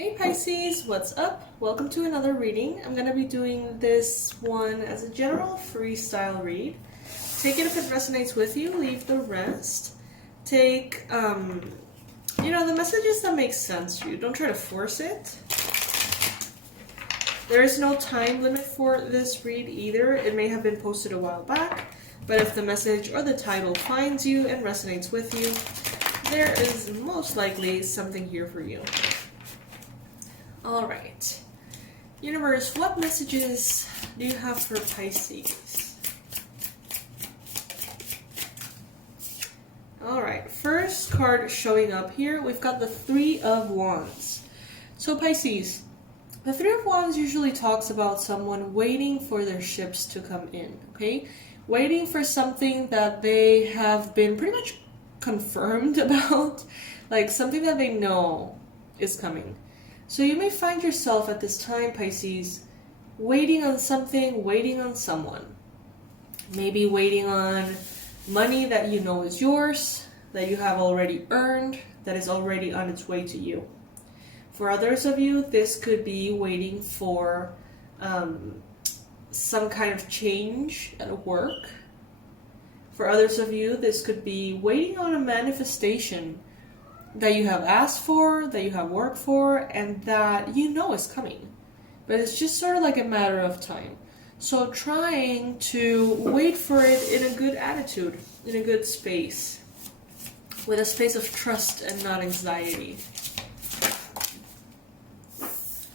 Hey Pisces, what's up? Welcome to another reading. I'm going to be doing this one as a general freestyle read. Take it if it resonates with you, leave the rest. Take, the messages that make sense to you. Don't try to force it. There is no time limit for this read either. It may have been posted a while back, but if the message or the title finds you and resonates with you, there is most likely something here for you. Alright, universe, what messages do you have for Pisces? Alright, first card showing up here, we've got the Three of Wands. So Pisces, the Three of Wands usually talks about someone waiting for their ships to come in, okay? Waiting for something that they have been pretty much confirmed about, like something that they know is coming. So you may find yourself at this time, Pisces, waiting on something, waiting on someone. Maybe waiting on money that you know is yours, that you have already earned, that is already on its way to you. For others of you, this could be waiting for some kind of change at work. For others of you, this could be waiting on a manifestation that you have asked for, that you have worked for, and that you know is coming. But it's just sort of like a matter of time. So trying to wait for it in a good attitude, in a good space, with a space of trust and not anxiety.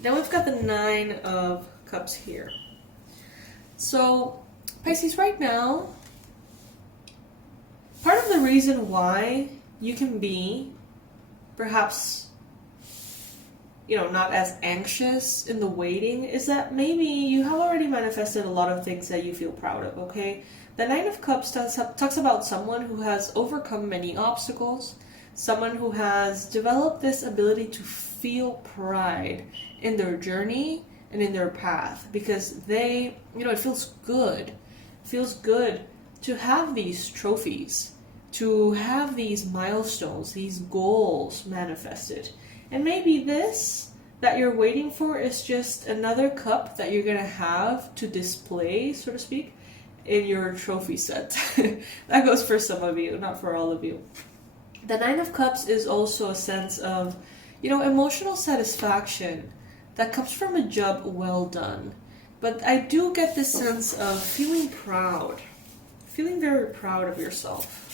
Then we've got the Nine of Cups here. So Pisces, right now, part of the reason why you can be perhaps, not as anxious in the waiting is that maybe you have already manifested a lot of things that you feel proud of, okay? The Nine of Cups talks about someone who has overcome many obstacles, someone who has developed this ability to feel pride in their journey and in their path because they, it feels good. It feels good to have these trophies, to have these milestones, these goals manifested. And maybe this that you're waiting for is just another cup that you're going to have to display, so to speak, in your trophy set. That goes for some of you, not for all of you. The Nine of Cups is also a sense of, emotional satisfaction that comes from a job well done. But I do get this sense of feeling proud, feeling very proud of yourself.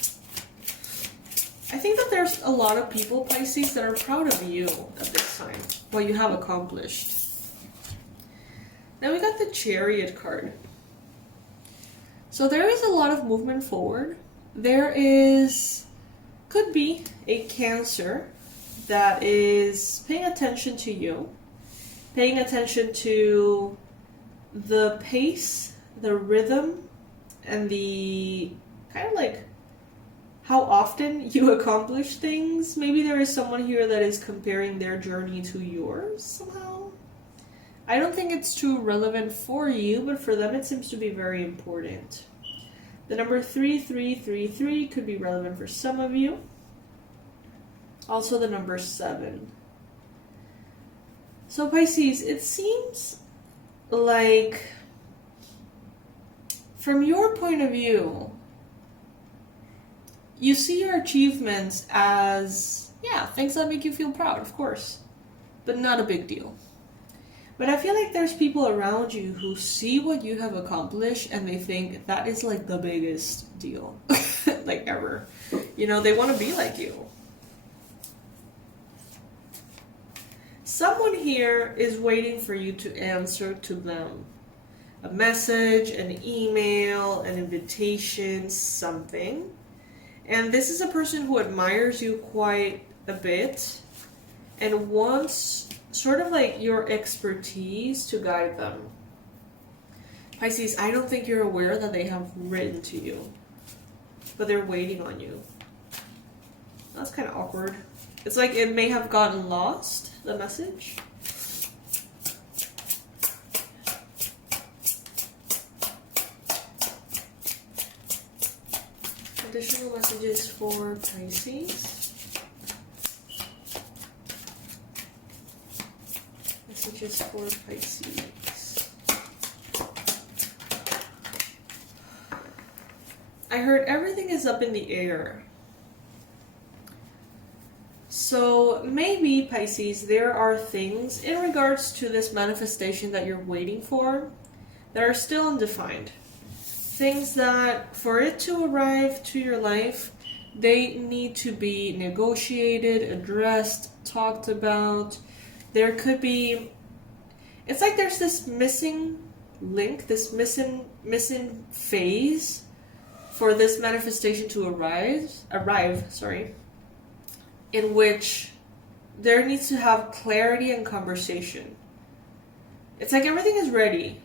I think that there's a lot of people, Pisces, that are proud of you at this time, what you have accomplished. Now we got the Chariot card. So there is a lot of movement forward. There could be a Cancer that is paying attention to you, paying attention to the pace, the rhythm, and the kind of like how often you accomplish things. Maybe there is someone here that is comparing their journey to yours somehow. I don't think it's too relevant for you, but for them it seems to be very important. The number 3333 could be relevant for some of you. Also the number 7. So Pisces, it seems like from your point of view, you see your achievements as, things that make you feel proud, of course, but not a big deal. But I feel like there's people around you who see what you have accomplished and they think that is like the biggest deal, like ever. They want to be like you. Someone here is waiting for you to answer to them. A message, an email, an invitation, something. And this is a person who admires you quite a bit and wants sort of like your expertise to guide them. Pisces, I don't think you're aware that they have written to you, but they're waiting on you. That's kind of awkward. It's like it may have gotten lost, the message. Additional messages for Pisces. messages for Pisces. I heard everything is up in the air. So maybe, Pisces, there are things in regards to this manifestation that you're waiting for that are still undefined. Things that, for it to arrive to your life, they need to be negotiated, addressed, talked about. There could be, it's like there's this missing link, this missing phase for this manifestation to arrive, in which there needs to have clarity and conversation. It's like everything is ready.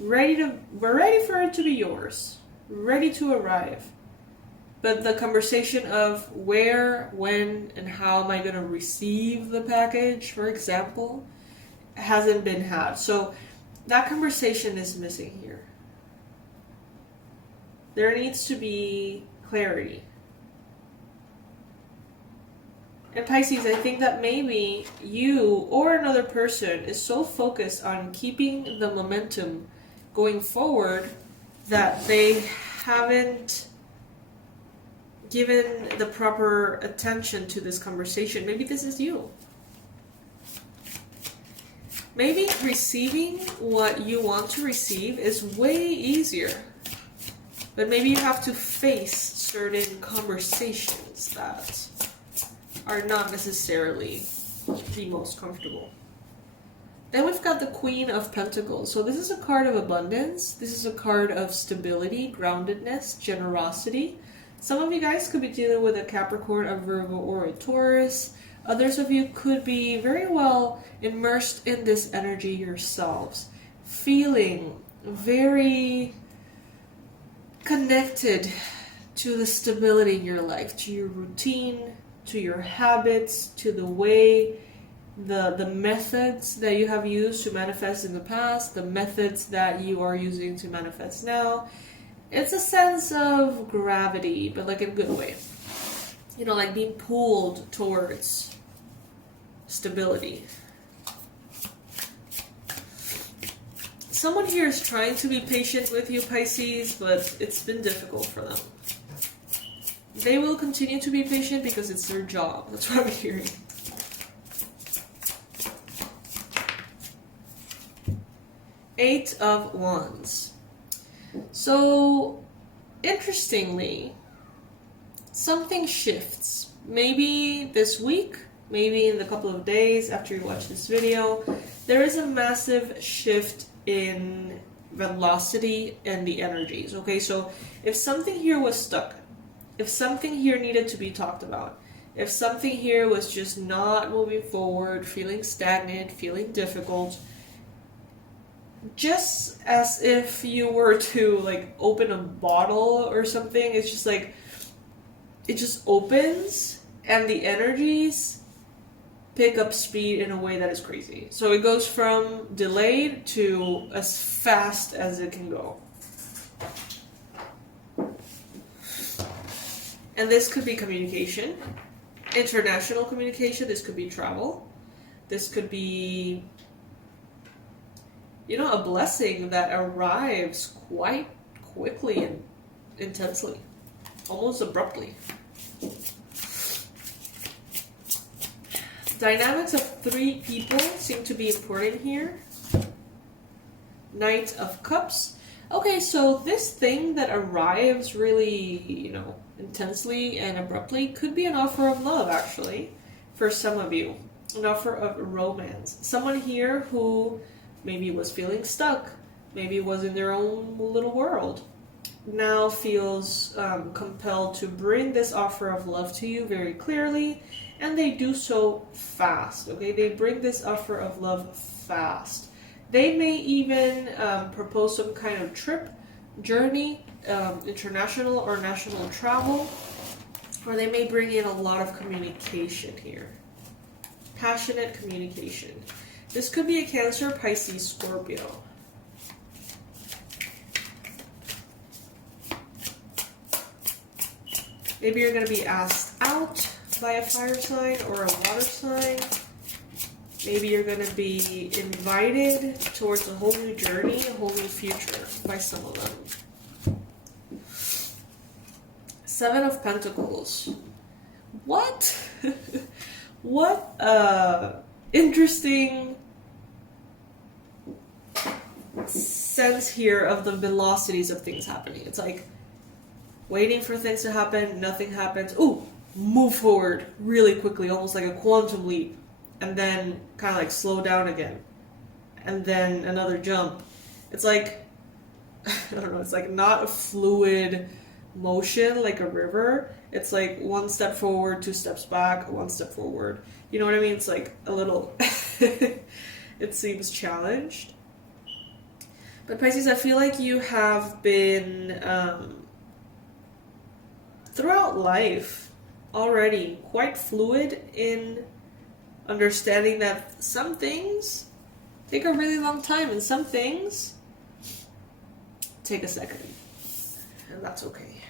We're ready for it to be yours. Ready to arrive. But the conversation of where, when, and how am I going to receive the package, for example, hasn't been had. So that conversation is missing here. There needs to be clarity. And Pisces, I think that maybe you or another person is so focused on keeping the momentum going forward that they haven't given the proper attention to this conversation. Maybe this is you. Maybe receiving what you want to receive is way easier. But maybe you have to face certain conversations that are not necessarily the most comfortable. Then we've got the Queen of Pentacles. So this is a card of abundance. This is a card of stability, groundedness, generosity. Some of you guys could be dealing with a Capricorn, a Virgo, or a Taurus. Others of you could be very well immersed in this energy yourselves, feeling very connected to the stability in your life, to your routine, to your habits, to the way, the methods that you have used to manifest in the past, the methods that you are using to manifest now. It's a sense of gravity, but like in a good way. You know, like being pulled towards stability. Someone here is trying to be patient with you, Pisces, but it's been difficult for them. They will continue to be patient because it's their job. That's what I'm hearing. Eight of Wands. So, interestingly, something shifts. Maybe this week, maybe in the couple of days after you watch this video, there is a massive shift in velocity and the energies. Okay, so if something here was stuck, if something here needed to be talked about, if something here was just not moving forward, feeling stagnant, feeling difficult, just as if you were to like open a bottle or something, it's just like it just opens and the energies pick up speed in a way that is crazy. So it goes from delayed to as fast as it can go. And this could be communication, international communication. This could be travel. This could be, you know, a blessing that arrives quite quickly and intensely, almost abruptly. Dynamics of three people seem to be important here. Knight of Cups. Okay, so this thing that arrives really, you know, intensely and abruptly could be an offer of love, actually, for some of you. An offer of romance. Someone here who maybe was feeling stuck, maybe was in their own little world, now feels compelled to bring this offer of love to you very clearly, and they do so fast, okay? They bring this offer of love fast. They may even propose some kind of trip, journey, international or national travel, or they may bring in a lot of communication here. Passionate communication. This could be a Cancer, Pisces, Scorpio. Maybe you're going to be asked out by a fire sign or a water sign. Maybe you're going to be invited towards a whole new journey, a whole new future by some of them. Seven of Pentacles. What? What interesting sense here of the velocities of things happening. It's like waiting for things to happen, nothing happens. Ooh, move forward really quickly, almost like a quantum leap. And then kind of like slow down again. And then another jump. It's like, I don't know, it's like not a fluid motion like a river. It's like one step forward, two steps back, one step forward. You know what I mean? It's like a little, it seems challenged. But Pisces, I feel like you have been, throughout life already, quite fluid in understanding that some things take a really long time and some things take a second. And that's okay.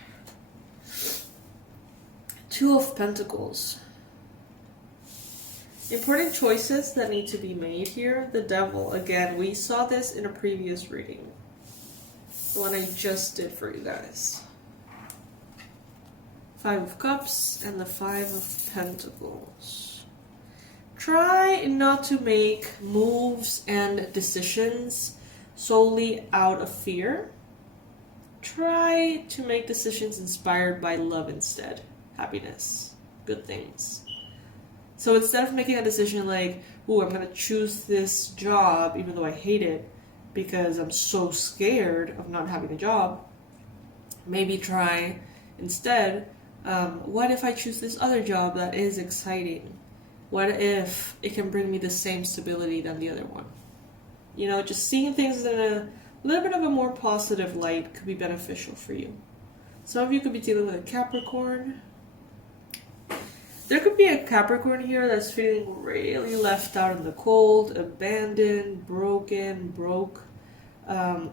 Two of Pentacles. Important choices that need to be made here. The Devil. Again, we saw this in a previous reading. The one I just did for you guys. Five of Cups and the Five of Pentacles. Try not to make moves and decisions solely out of fear. Try to make decisions inspired by love instead. Happiness. Good things. So instead of making a decision like, ooh, I'm going to choose this job even though I hate it because I'm so scared of not having a job, maybe try instead, what if I choose this other job that is exciting? What if it can bring me the same stability than the other one? You know, just seeing things in a little bit of a more positive light could be beneficial for you. Some of you could be dealing with a Capricorn. There could be a Capricorn here that's feeling really left out in the cold, abandoned, broken,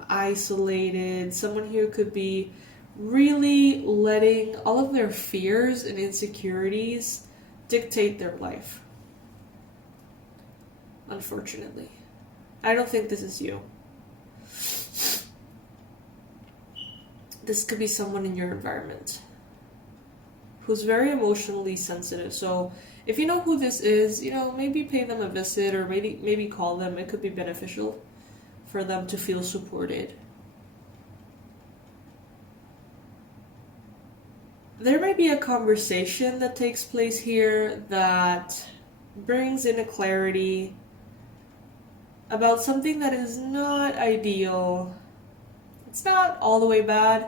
isolated. Someone here could be really letting all of their fears and insecurities dictate their life. Unfortunately. I don't think this is you. This could be someone in your environment who's very emotionally sensitive. So if you know who this is, you know, maybe pay them a visit or maybe call them. It could be beneficial for them to feel supported. There may be a conversation that takes place here that brings in a clarity about something that is not ideal. It's not all the way bad.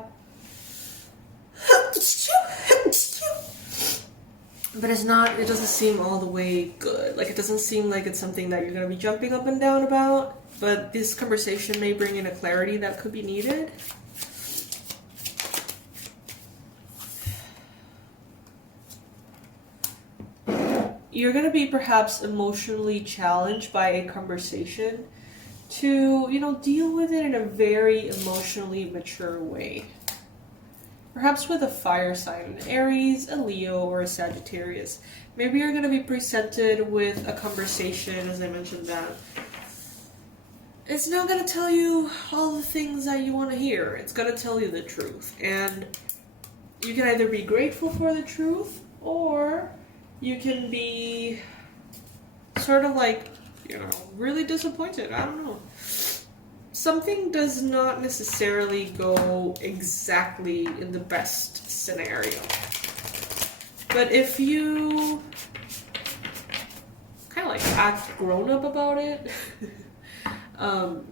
But it doesn't seem all the way good. Like, it doesn't seem like it's something that you're going to be jumping up and down about. But this conversation may bring in a clarity that could be needed. You're going to be perhaps emotionally challenged by a conversation to, you know, deal with it in a very emotionally mature way. Perhaps with a fire sign, an Aries, a Leo, or a Sagittarius. Maybe you're going to be presented with a conversation, as I mentioned, that it's not going to tell you all the things that you want to hear. It's going to tell you the truth. And you can either be grateful for the truth, or you can be sort of like, you know, really disappointed. I don't know. Something does not necessarily go exactly in the best scenario. But if you kind of like act grown up about it,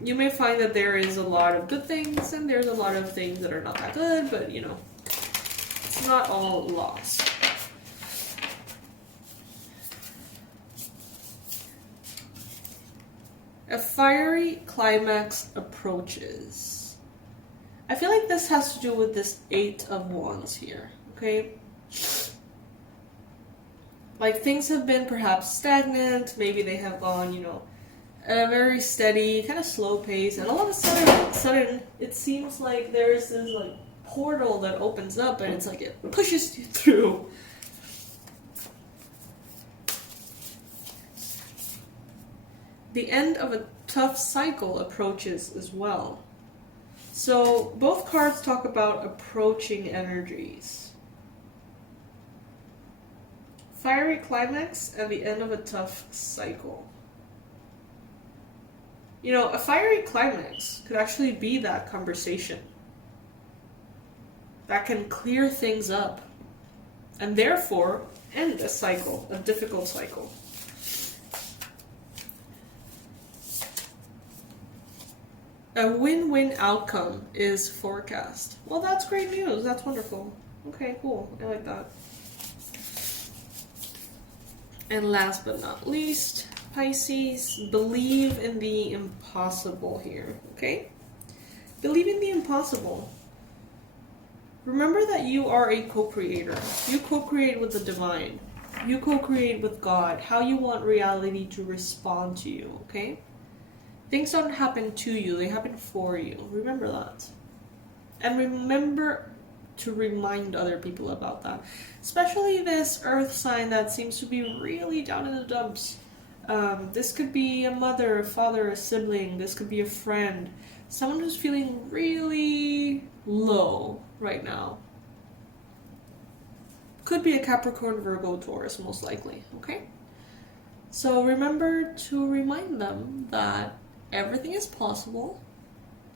you may find that there is a lot of good things and there's a lot of things that are not that good, but you know, it's not all lost. A fiery climax approaches. I feel like this has to do with this Eight of Wands here, okay? Like, things have been perhaps stagnant, maybe they have gone, you know, at a very steady, kind of slow pace, and all of a sudden, it seems like there's this, like, portal that opens up, and it's like it pushes you through. the end of a tough cycle approaches as well. So both cards talk about approaching energies. Fiery climax and the end of a tough cycle. You know, a fiery climax could actually be that conversation that can clear things up and therefore end a cycle, a difficult cycle. A win-win outcome is forecast. Well, that's great news. That's wonderful. Okay, cool. I like that. And last but not least, Pisces, believe in the impossible here, okay? Believe in the impossible. Remember that you are a co-creator. You co-create with the divine. You co-create with God, how you want reality to respond to you, okay? Things don't happen to you, they happen for you. Remember that. And remember to remind other people about that. Especially this earth sign that seems to be really down in the dumps. This could be a mother, a father, a sibling. This could be a friend. Someone who's feeling really low right now. Could be a Capricorn, Virgo, Taurus, most likely, okay? So remember to remind them that everything is possible,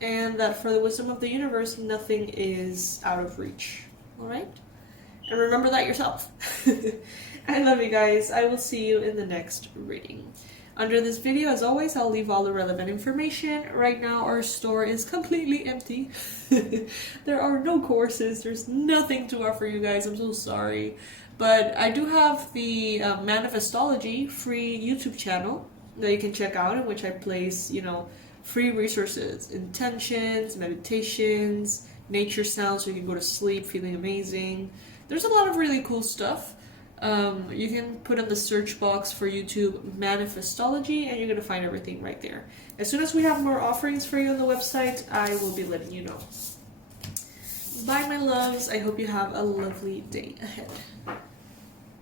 and that for the wisdom of the universe, nothing is out of reach. Alright? And remember that yourself. I love you guys. I will see you in the next reading. Under this video, as always, I'll leave all the relevant information. Right now, our store is completely empty. There are no courses. There's nothing to offer you guys. I'm so sorry. But I do have the Manifestology free YouTube channel that you can check out, in which I place, you know, free resources, intentions, meditations, nature sounds so you can go to sleep feeling amazing. There's a lot of really cool stuff. You can put in the search box for YouTube Manifestology and you're going to find everything right there. As soon as we have more offerings for you on the website, I will be letting you know. Bye, my loves. I hope you have a lovely day ahead.